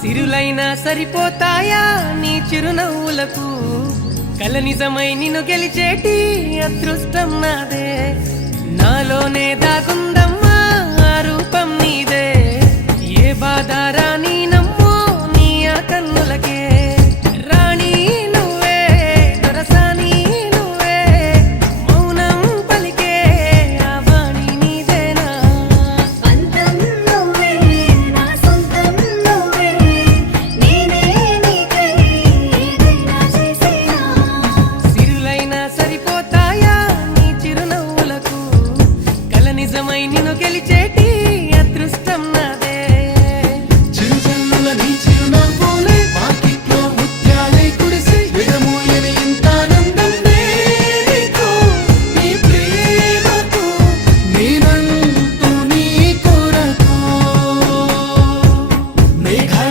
సిరులైనా సరిపోతాయా నీ చిరునవ్వులకు కల నిజమై నిన్ను గెలిచేటి అదృష్టం నాదే నాలోనే దాగుందమ్మా ఆ రూపం నీదే ఏ బాధ రాని